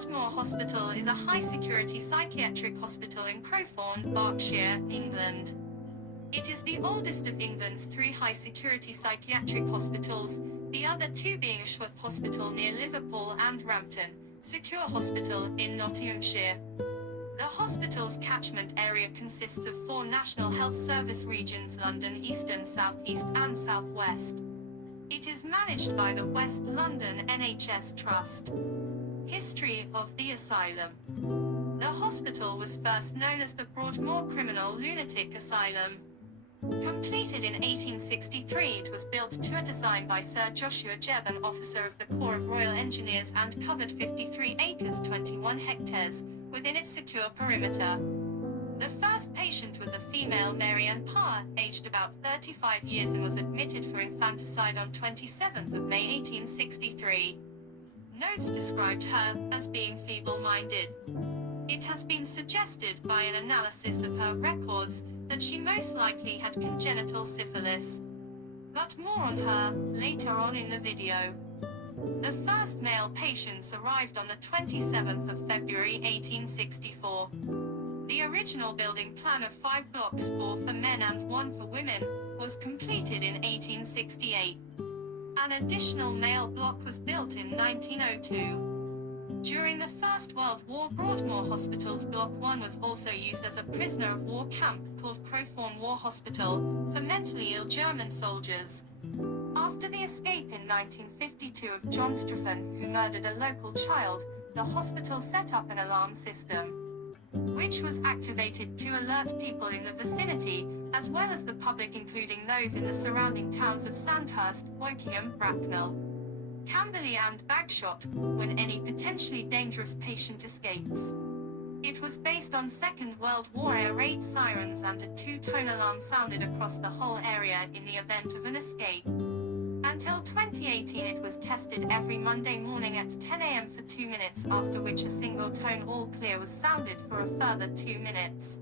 Broadmoor Hospital is a high-security psychiatric hospital in Crowthorne, Berkshire, England. It is the oldest of England's 3 high-security psychiatric hospitals, the other 2 being Ashworth Hospital near Liverpool and Rampton Secure Hospital in Nottinghamshire. The hospital's catchment area consists of 4 National Health Service regions: London Eastern, South East and South West. It is managed by the West London NHS Trust. History of the asylum. The hospital was first known as the Broadmoor Criminal Lunatic Asylum. Completed in 1863, it was built to a design by Sir Joshua Jebb, an officer of the Corps of Royal Engineers, and covered 53 acres 21 hectares within its secure perimeter. The first patient was a female, Mary Ann Parr, aged about 35 years, and was admitted for infanticide on 27th of May 1863. Notes described her as being feeble-minded. It has been suggested by an analysis of her records that she most likely had congenital syphilis. But more on her later on in the video. The first male patients arrived on the 27th of February 1864. The original building plan of 5 blocks, 4 for men and 1 for women, was completed in 1868. An additional male block was built in 1902. During the First World War, Broadmoor Hospital's Block 1 was also used as a prisoner of war camp called Crowthorne War Hospital for mentally ill German soldiers. After the escape in 1952 of John Streffen, who murdered a local child, the hospital set up an alarm system, which was activated to alert people in the vicinity, as well as the public, including those in the surrounding towns of Sandhurst, Wokingham, Bracknell, Camberley and Bagshot, when any potentially dangerous patient escapes. It was based on Second World War air raid sirens, and a 2-tone alarm sounded across the whole area in the event of an escape. Until 2018, it was tested every Monday morning at 10 a.m. for 2 minutes, after which a single tone "all clear" was sounded for a further 2 minutes.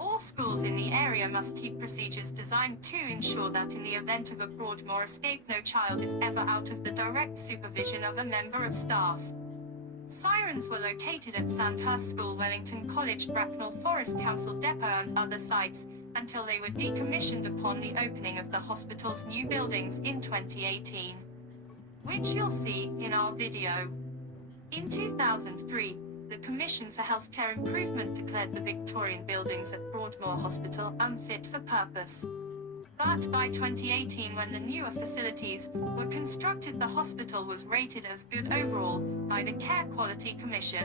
All schools in the area must keep procedures designed to ensure that in the event of a Broadmoor escape, no child is ever out of the direct supervision of a member of staff. Sirens were located at Sandhurst School, Wellington College, Bracknell Forest Council Depot and other sites, until they were decommissioned upon the opening of the hospital's new buildings in 2018, which you'll see in our video. In 2003, the Commission for Healthcare Improvement declared the Victorian buildings at Broadmoor Hospital unfit for purpose. But by 2018, when the newer facilities were constructed, the hospital was rated as good overall by the Care Quality Commission.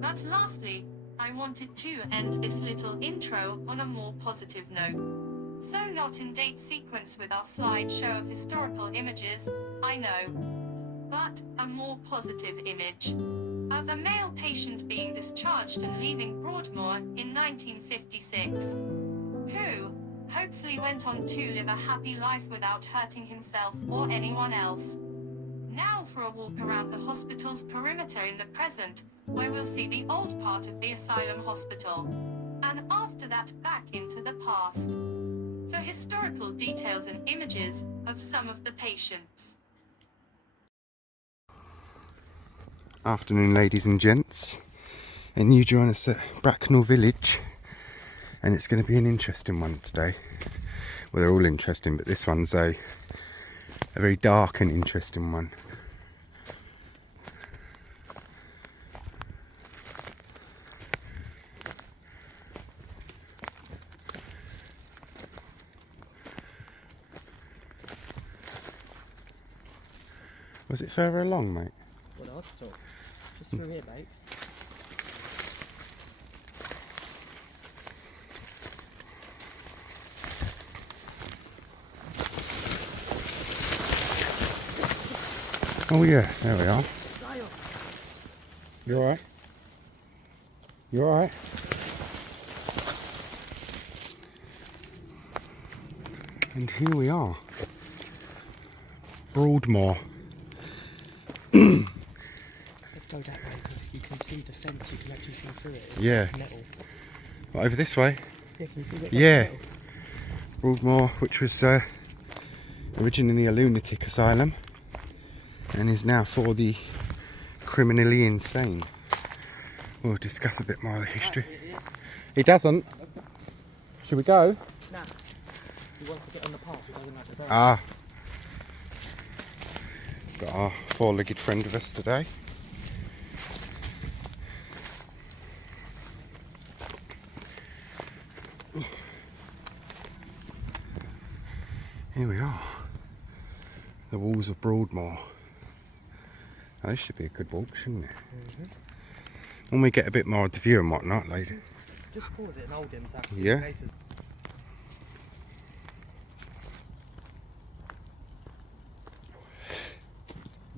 But lastly, I wanted to end this little intro on a more positive note. So, not in date sequence with our slideshow of historical images, I know, but a more positive image of a male patient being discharged and leaving Broadmoor in 1956, who hopefully went on to live a happy life without hurting himself or anyone else. Now for a walk around the hospital's perimeter in the present, where we'll see the old part of the Asylum Hospital, and after that back into the past, for historical details and images of some of the patients. Afternoon, ladies and gents, and you join us at Bracknell Village, and it's going to be an interesting one today. Well, they're all interesting, but this one's a very dark and interesting one. Was it further along, mate? What, the hospital? Just through here, mate. Oh yeah, there we are. You alright? You alright? And here we are. Broadmoor. Let's go that way, because you can see the fence, you can actually see through it. It's Yeah. metal. Right, over this way. Yeah, can you see that? Yeah. Metal? Broadmoor, which was originally a lunatic asylum and is now for the criminally insane. We'll discuss a bit more of the history. He doesn't. Should we go? Nah. He wants to get on the path, he doesn't have to go. Ah. Got our four-legged friend with us today. Here we are. The walls of Broadmoor. Oh, this should be a good walk, shouldn't it? When we get a bit more of the view and whatnot later. Just pause it and hold him so I can Yeah. see his faces.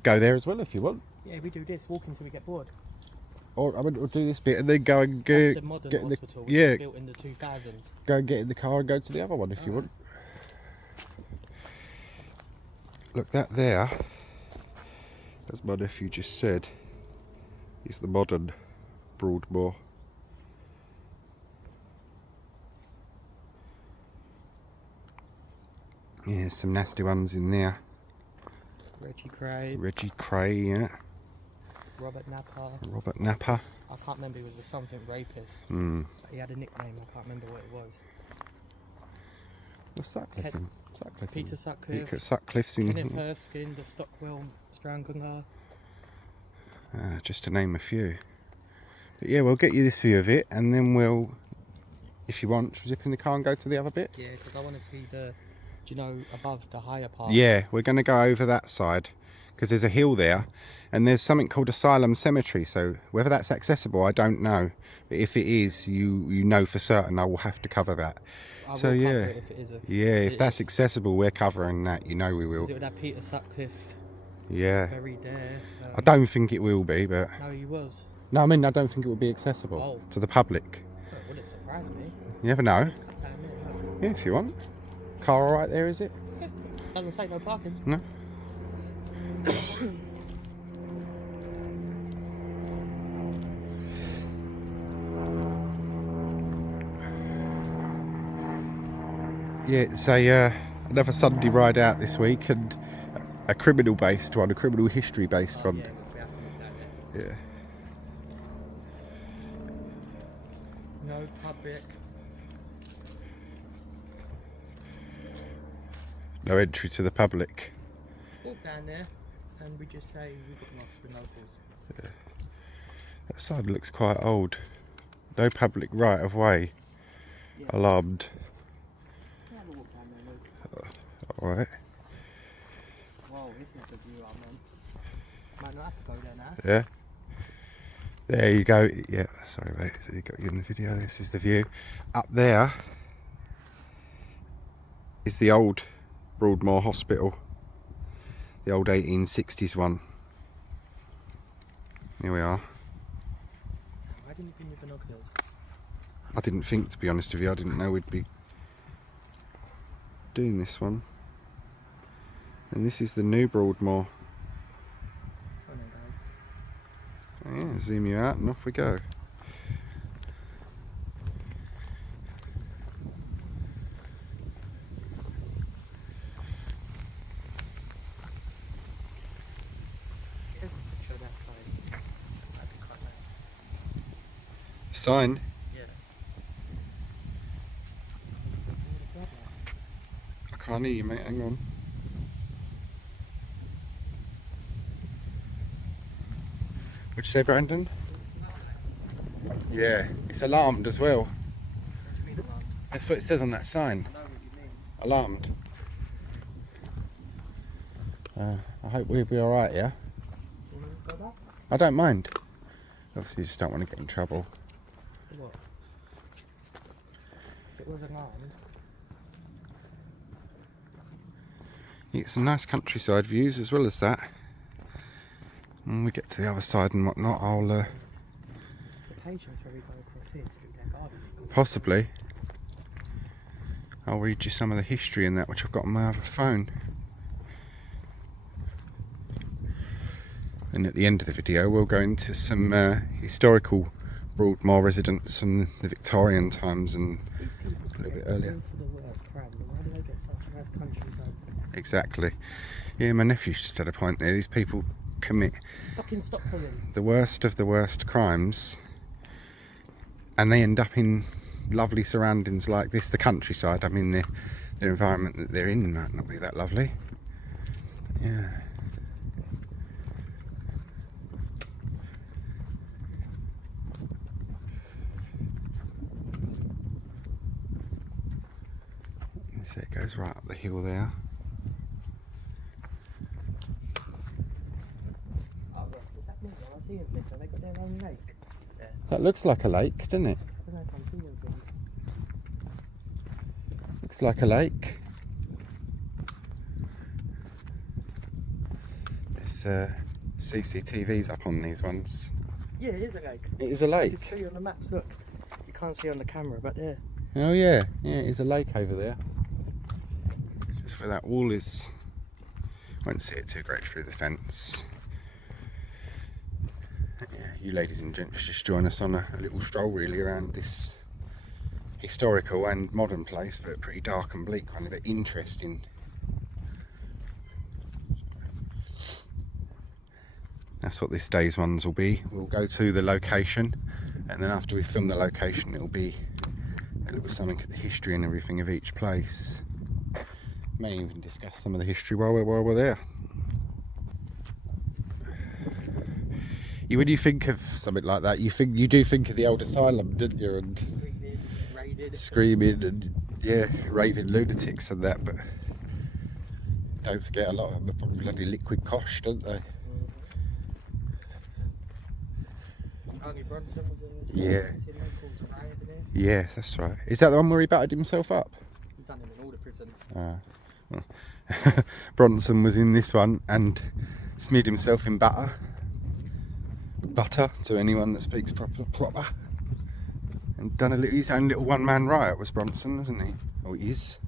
Go there as well if you want. Yeah, we do this, walk until we get bored. Or I would we'll do this bit and then go and That's the modern get in hospital, the, which yeah, was built in the 2000s. go and get in the car and go to the other one if you want. Look, that there, as my nephew just said, is the modern Broadmoor. Yeah, some nasty ones in there. Reggie Cray, yeah. Robert Napper. Robert Napper. I can't remember, he was a something rapist. Hmm. He had a nickname, I can't remember what it was. What's Sutcliffe? Sutcliffe. Peter Sutcliffe. Peter Sutcliffe's in Kenneth Erskine, the Stockwell Strangler. just to name a few. But yeah, we'll get you this view of it, and then we'll, if you want, zip in the car and go to the other bit. Yeah, because I want to see the, do you know, above the higher part. Yeah, we're going to go over that side because there's a hill there, and there's something called Asylum Cemetery. So whether that's accessible, I don't know. But if it is, you know for certain I will have to cover that. I So will yeah, cover it if it is if that's accessible, we're covering that. You know we will. Is it with that Peter Sutcliffe Yeah. buried there? I don't think it will be, but No, he was. no, I mean I don't think it will be accessible to the public. Oh, would it surprise me? You never know. Let's cut down there, look. Yeah, if you want. Car all right there, is it? Yeah, doesn't say no parking. No. Yeah, it's another Sunday ride out this week, and a criminal-based one, a criminal history-based one. Yeah, we'll be happy with that, Yeah. yeah. No public. No entry to the public. Walk down there and we just say we got lost with locals. That side looks quite old. No public right of way. Yeah. Alarmed. Have a walk down there, look. Alright. Whoa, this is the view I'm on. Might not have to go there now. Yeah. There you go. Yeah, sorry mate, I got you in the video. This is the view. Up there is the old Broadmoor Hospital. The old 1860s one. Here we are. Why didn't you bring your binoculars? I didn't think, to be honest with you, I didn't know we'd be doing this one. And this is the new Broadmoor. Oh no, guys. Yeah, zoom you out and off we go. Here's a picture of that side. That'd be quite nice. Sign. Yeah. I can't hear you, mate, hang on. What'd you say, Brandon? Yeah, it's alarmed as well. What do you mean alarmed? That's what it says on that sign. I know what you mean. Alarmed. I hope we'll be alright, yeah? You want to go back? I don't mind. Obviously, you just don't want to get in trouble. What? If it was alarmed. You get some nice countryside views as well as that. When we get to the other side and whatnot, I'll The patients where we go across here to do their garden. possibly. I'll read you some of the history in that, which I've got on my other phone. And at the end of the video, we'll go into some historical Broadmoor residents from the Victorian times and These people a little bit get earlier. most of the worst crime, but why do they get such nice countryside? Exactly. Yeah, my nephew's just had a point there. These people commit Fucking stop pulling. the worst of the worst crimes, and they end up in lovely surroundings like this, the countryside. I mean, the environment that they're in might not be that lovely. Yeah. So it goes right up the hill there. Oh, look, is that Midland? I see them things. Have they got their own lake? Yeah. That looks like a lake, doesn't it? I don't know if I'm seeing them things. Looks like a lake. There's CCTVs up on these ones. Yeah, it is a lake. It is a You lake. can see on the maps, look. You can't see on the camera, but yeah. Oh yeah, yeah, it is a lake over there. Just where that wall is. Won't see it too great through the fence. Yeah, you ladies and gents just join us on a little stroll really around this historical and modern place, but pretty dark and bleak one, but interesting. That's what this day's ones will be. We'll go to the location, and then after we film the location, it'll be a little something of the history and everything of each place. May even discuss some of the history while we're there. When you think of something like that, you do think of the old asylum, didn't you? And screaming and yeah, raving lunatics and that. But don't forget, a lot of them are probably bloody liquid cosh, don't they? Only Bronson was in. Yeah. Yes, that's right. Is that the one where he battered himself up? We've done him in all the prisons. Well, Bronson was in this one and smeared himself in butter to anyone that speaks proper, and done his own little one-man riot. Was Bronson, wasn't he? Oh, he is.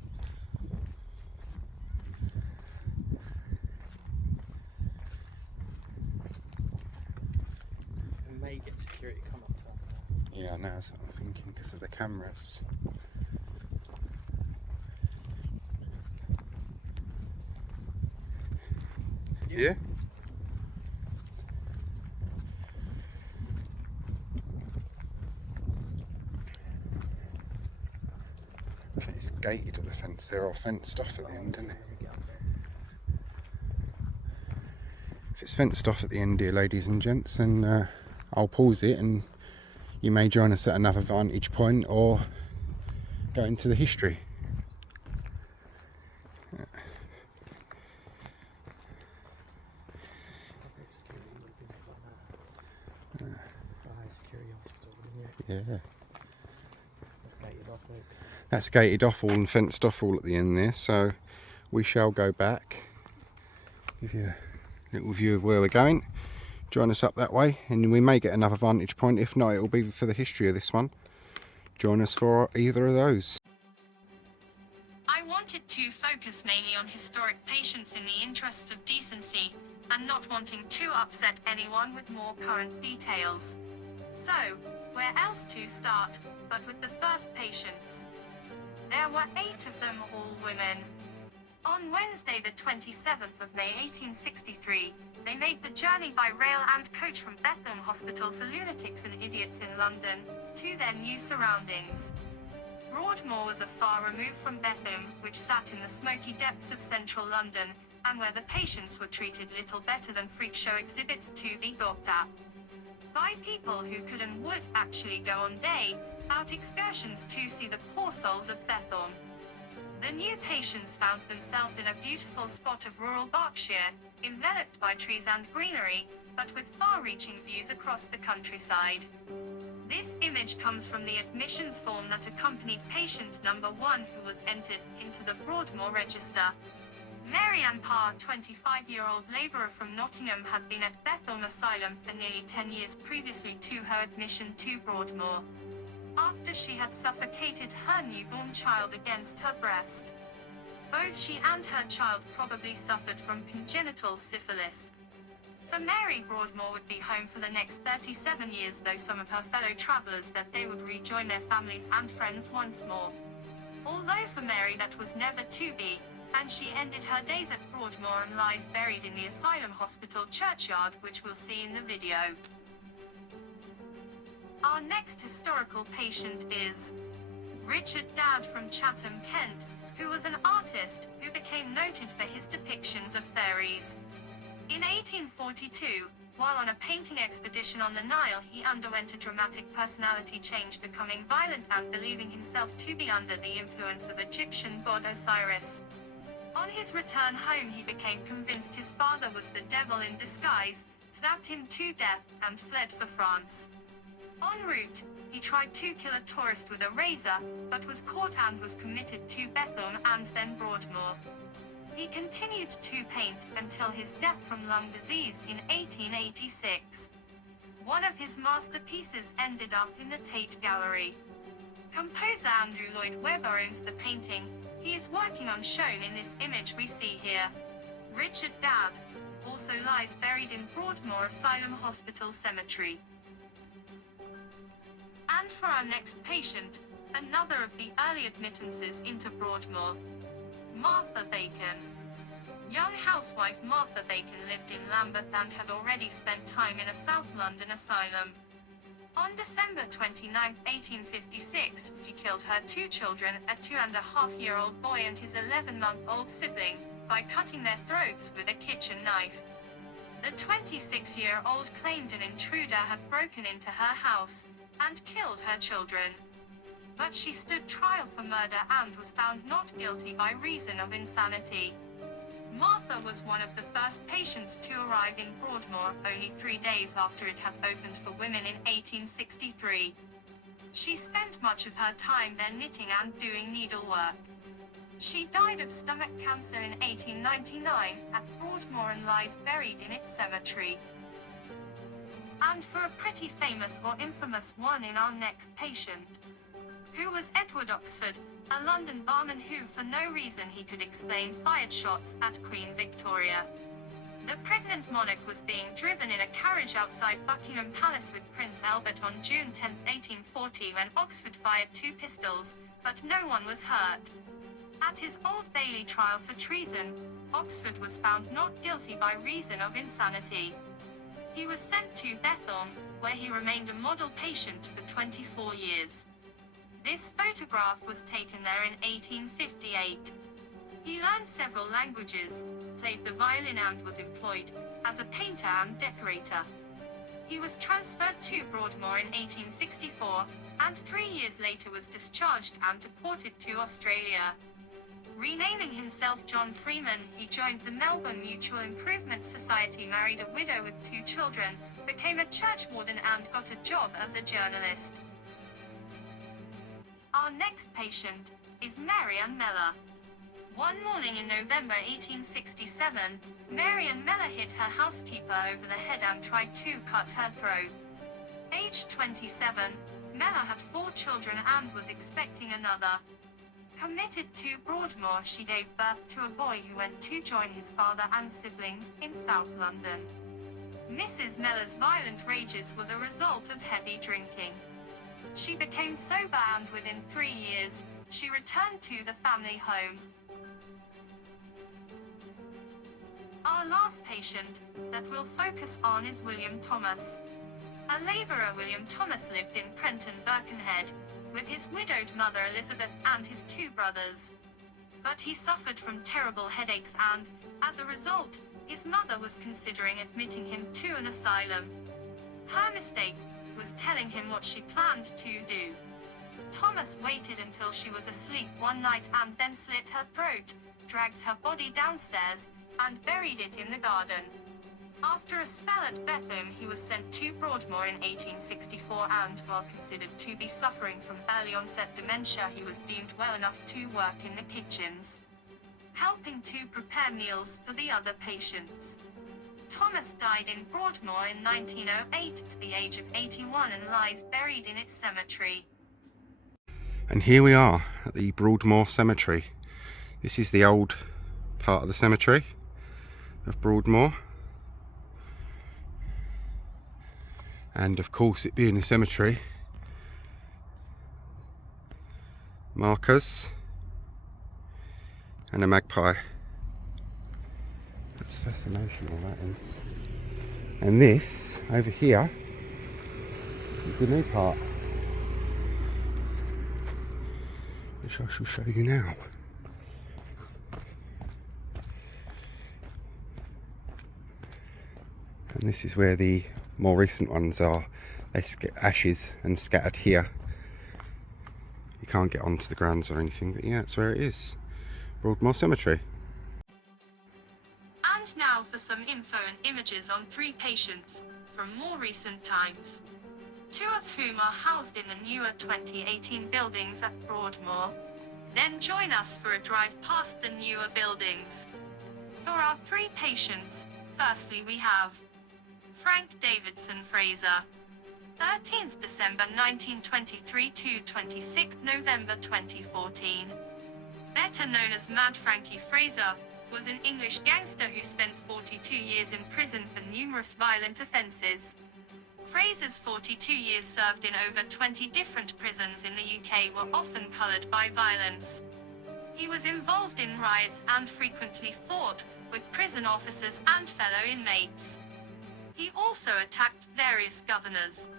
We may get security come up to us now. Yeah, I know, that's what I'm thinking, because of the cameras. Yeah? I think it's gated at the fence. They're all fenced off at the end, isn't it? If it's fenced off at the end, dear ladies and gents, then I'll pause it and you may join us at another vantage point or go into the history. Yeah. That's gated off, look. That's gated off all and fenced off all at the end there, so we shall go back. Give you a little view of where we're going. Join us up that way and we may get another vantage point. If not, it will be for the history of this one. Join us for either of those. I wanted to focus mainly on historic patients in the interests of decency, and not wanting to upset anyone with more current details. So, where else to start, but with the first patients? There were 8 of them, all women. On Wednesday the 27th of May 1863, they made the journey by rail and coach from Broadmoor Hospital for lunatics and idiots in London, to their new surroundings. Broadmoor was a far remove from Broadmoor, which sat in the smoky depths of central London, and where the patients were treated little better than freak show exhibits to be gawped at by people who could and would actually go on day-out excursions to see the poor souls of Broadmoor. The new patients found themselves in a beautiful spot of rural Berkshire, enveloped by trees and greenery, but with far-reaching views across the countryside. This image comes from the admissions form that accompanied patient number 1, who was entered into the Broadmoor register. Mary Ann Parr, 25-year-old labourer from Nottingham, had been at Broadmoor Asylum for nearly 10 years previously to her admission to Broadmoor, after she had suffocated her newborn child against her breast. Both she and her child probably suffered from congenital syphilis. For Mary, Broadmoor would be home for the next 37 years, though some of her fellow travellers that day would rejoin their families and friends once more. Although for Mary that was never to be, and she ended her days at Broadmoor and lies buried in the Asylum Hospital churchyard, which we'll see in the video. Our next historical patient is Richard Dadd from Chatham, Kent, who was an artist who became noted for his depictions of fairies. In 1842, while on a painting expedition on the Nile, he underwent a dramatic personality change, becoming violent and believing himself to be under the influence of Egyptian god Osiris. On his return home, he became convinced his father was the devil in disguise, stabbed him to death, and fled for France. En route, he tried to kill a tourist with a razor, but was caught and was committed to BEDLAM and then Broadmoor. He continued to paint until his death from lung disease in 1886. One of his masterpieces ended up in the Tate Gallery. Composer Andrew Lloyd Webber owns the painting. He is working on shown in this image we see here. Richard Dadd also lies buried in Broadmoor Asylum Hospital Cemetery. And for our next patient, another of the early admittances into Broadmoor, Martha Bacon. Young housewife Martha Bacon lived in Lambeth and had already spent time in a South London asylum. On December 29, 1856, she killed her 2 children, a 2.5-year-old boy and his 11-month-old sibling, by cutting their throats with a kitchen knife. The 26-year-old claimed an intruder had broken into her house and killed her children. But she stood trial for murder and was found not guilty by reason of insanity. Martha was one of the first patients to arrive in Broadmoor, only 3 days after it had opened for women in 1863. She spent much of her time there knitting and doing needlework. She died of stomach cancer in 1899 at Broadmoor and lies buried in its cemetery. And for a pretty famous or infamous one in our next patient, who was Edward Oxford, a London barman who for no reason he could explain fired shots at Queen Victoria. The pregnant monarch was being driven in a carriage outside Buckingham Palace with Prince Albert on June 10, 1840 when Oxford fired 2 pistols, but no one was hurt. At his Old Bailey trial for treason, Oxford was found not guilty by reason of insanity. He was sent to BEDLAM, where he remained a model patient for 24 years. This photograph was taken there in 1858. He learned several languages, played the violin and was employed as a painter and decorator. He was transferred to Broadmoor in 1864, and 3 years later was discharged and deported to Australia. Renaming himself John Freeman, he joined the Melbourne Mutual Improvement Society, married a widow with 2 children, became a church warden and got a job as a journalist. Our next patient is Marianne Mellor. One morning in November 1867, Marianne Mellor hit her housekeeper over the head and tried to cut her throat. Aged 27, Mellor had 4 children and was expecting another. Committed to Broadmoor, she gave birth to a boy who went to join his father and siblings in South London. Mrs. Mellor's violent rages were the result of heavy drinking. She became sober and within 3 years, she returned to the family home. Our last patient that we'll focus on is William Thomas. A labourer, William Thomas lived in Prenton, Birkenhead, with his widowed mother Elizabeth and his 2 brothers. But he suffered from terrible headaches and, as a result, his mother was considering admitting him to an asylum. Her mistake was telling him what she planned to do. Thomas waited until she was asleep one night and then slit her throat, dragged her body downstairs, and buried it in the garden. After a spell at BEDLAM, he was sent to Broadmoor in 1864 and, while considered to be suffering from early onset dementia, he was deemed well enough to work in the kitchens, helping to prepare meals for the other patients. Thomas died in Broadmoor in 1908 at the age of 81 and lies buried in its cemetery. And here we are at the Broadmoor Cemetery. This is the old part of the cemetery of Broadmoor. And of course, it being a cemetery, markers and a magpie. That's fascinational, that is. And this over here is the new part, which I shall show you now. And this is where the more recent ones are. They get ashes and scattered here. You can't get onto the grounds or anything, but yeah, that's where it is. Broadmoor Cemetery. And now for some info and images on 3 patients from more recent times, 2 of whom are housed in the newer 2018 buildings at Broadmoor. Then join us for a drive past the newer buildings. For our 3 patients, firstly we have Frank Davidson Fraser, 13th December 1923 to 26th November 2014. Better known as Mad Frankie Fraser, was an English gangster who spent 42 years in prison for numerous violent offences. Fraser's 42 years served in over 20 different prisons in the UK were often coloured by violence. He was involved in riots and frequently fought with prison officers and fellow inmates. He also attacked various governors.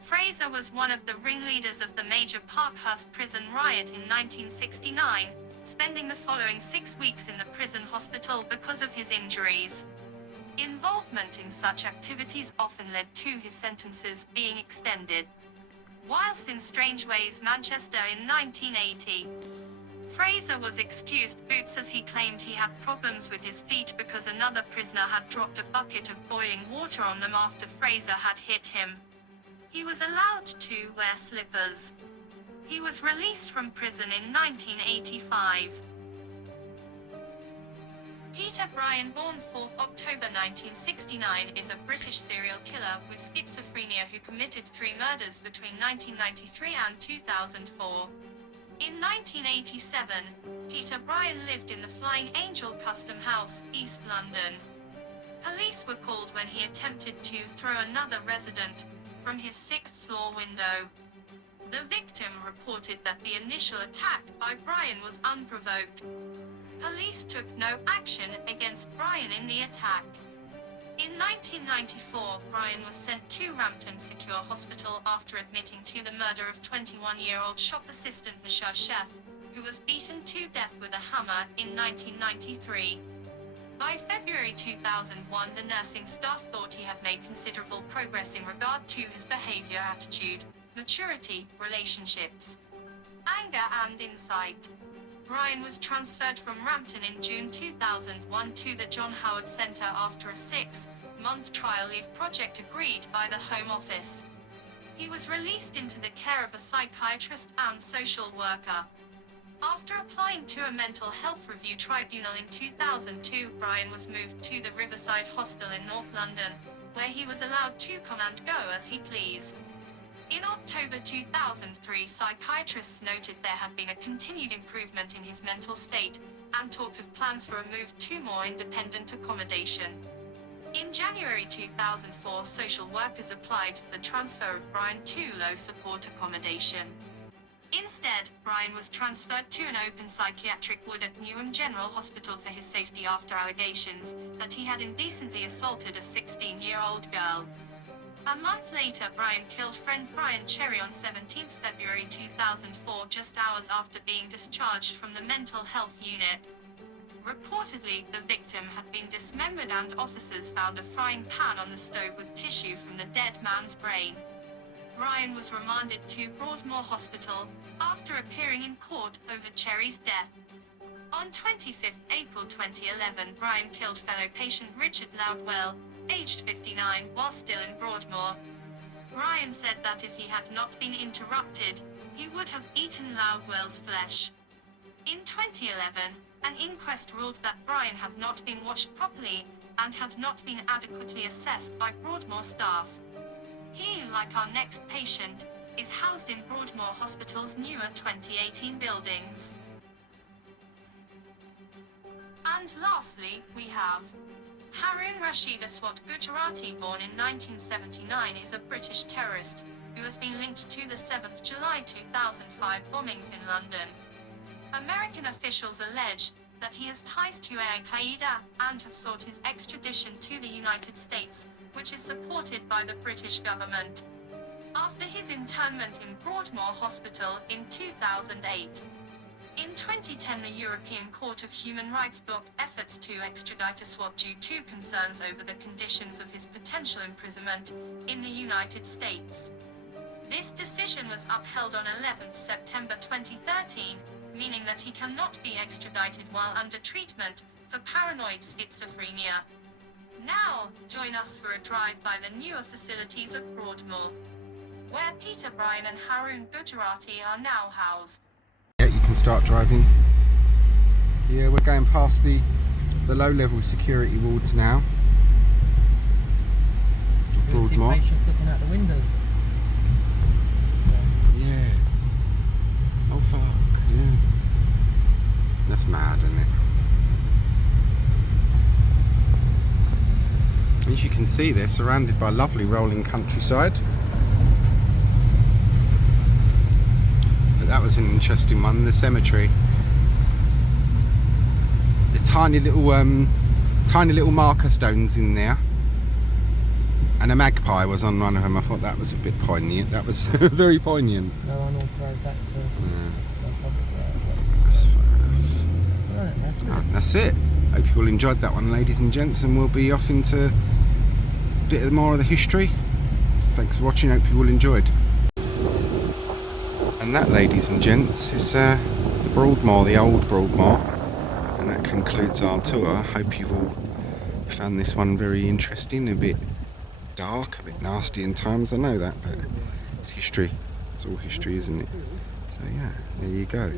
Fraser was one of the ringleaders of the major Parkhurst prison riot in 1969, spending the following 6 weeks in the prison hospital because of his injuries. Involvement in such activities often led to his sentences being extended. Whilst in Strange Ways, Manchester in 1980, Fraser was excused boots as he claimed he had problems with his feet because another prisoner had dropped a bucket of boiling water on them after Fraser had hit him. He was allowed to wear slippers. He was released from prison in 1985. Peter Bryan, born 4th October 1969, is a British serial killer with schizophrenia who committed 3 murders between 1993 and 2004. In 1987, Peter Bryan lived in the Flying Angel Custom House, East London. Police were called when he attempted to throw another resident from his 6th floor window. The victim reported that the initial attack by Bryan was unprovoked. Police took no action against Bryan in the attack. In 1994, Bryan was sent to Rampton Secure Hospital after admitting to the murder of 21-year-old shop assistant Michelle Chef, who was beaten to death with a hammer in 1993. By February 2001, the nursing staff thought he had made considerable progress in regard to his behavior, attitude, maturity, relationships, anger and insight. Bryan was transferred from Rampton in June 2001 to the John Howard Centre after a 6-month trial leave project agreed by the Home Office. He was released into the care of a psychiatrist and social worker. After applying to a mental health review tribunal in 2002, Bryan was moved to the Riverside Hostel in North London, where he was allowed to come and go as he pleased. In October 2003, psychiatrists noted there had been a continued improvement in his mental state, and talked of plans for a move to more independent accommodation. In January 2004, social workers applied for the transfer of Bryan to low support accommodation. Instead, Bryan was transferred to an open psychiatric ward at Newham General Hospital for his safety after allegations that he had indecently assaulted a 16-year-old girl. A month later, Bryan killed friend Brian Cherry on 17 February 2004, just hours after being discharged from the mental health unit. Reportedly, the victim had been dismembered and officers found a frying pan on the stove with tissue from the dead man's brain. Bryan was remanded to Broadmoor Hospital after appearing in court over Cherry's death. On 25 April 2011, Bryan killed fellow patient Richard Loudwell, aged 59, while still in Broadmoor. Bryan said that if he had not been interrupted, he would have eaten Loudwell's flesh. In 2011, an inquest ruled that Bryan had not been washed properly and had not been adequately assessed by Broadmoor staff. He, like our next patient, is housed in Broadmoor Hospital's newer 2018 buildings. And lastly, we have Harun Rashid Aswat Gujarati, born in 1979, is a British terrorist who has been linked to the 7th July 2005 bombings in London. American officials allege that he has ties to Al-Qaeda and have sought his extradition to the United States, which is supported by the British government. After his internment in Broadmoor Hospital in 2008. In 2010, the European Court of Human Rights blocked efforts to extradite Aswad due to concerns over the conditions of his potential imprisonment in the United States. This decision was upheld on 11 September 2013, meaning that he cannot be extradited while under treatment for paranoid schizophrenia. Now, join us for a drive by the newer facilities of Broadmoor, where Peter Bryan and Haroon Gujarati are now housed. Yeah, you can start driving. Yeah, we're going past the low-level security wards now. You see Broadmoor. patients looking out the windows. Yeah. Oh fuck, yeah. That's mad, isn't it? As you can see, they're surrounded by lovely rolling countryside. But that was an interesting one, the cemetery. The tiny little marker stones in there. And a magpie was on one of them. I thought that was a bit poignant. That was very poignant. No unauthorised access. Yeah. No public right. That's fair enough. Right, that's it. Right, that's it. Hope you all enjoyed that one, ladies and gents, and we'll be off into a bit more of the history. Thanks for watching. Hope you all enjoyed. And that, ladies and gents, is the Broadmoor, the old Broadmoor, and that concludes our tour. Hope you've all found this one very interesting, a bit dark, a bit nasty in times, I know that, but it's history. It's all history, isn't it? So yeah, there you go.